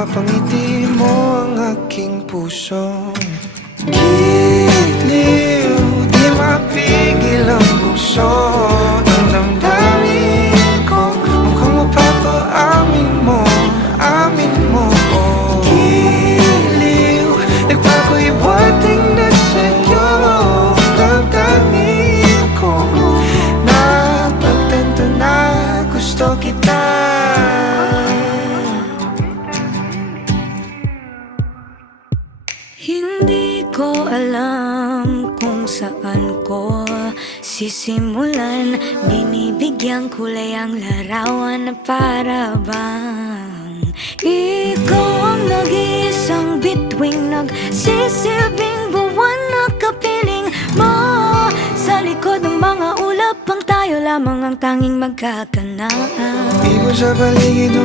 mapapangiti mo ang aking puso. Giliw, di mapigil ang puso. Ang damdamin ko, mukhang mapapaamin mo, amin mo. Giliw, nagpapahiwating na sa'yo. Ang damdamin ko, napagtanto na gusto kita. Hindi ko alam kung saan ko sisimulan. Binibigyan kulay ang larawan na para bang ikaw ang nag-iisang bituing, nagsisilbing buwan na kapiling mo. Sa likod ng mga ulap, ang tayo lamang ang tanging magkakanaan. Ibon sa paligid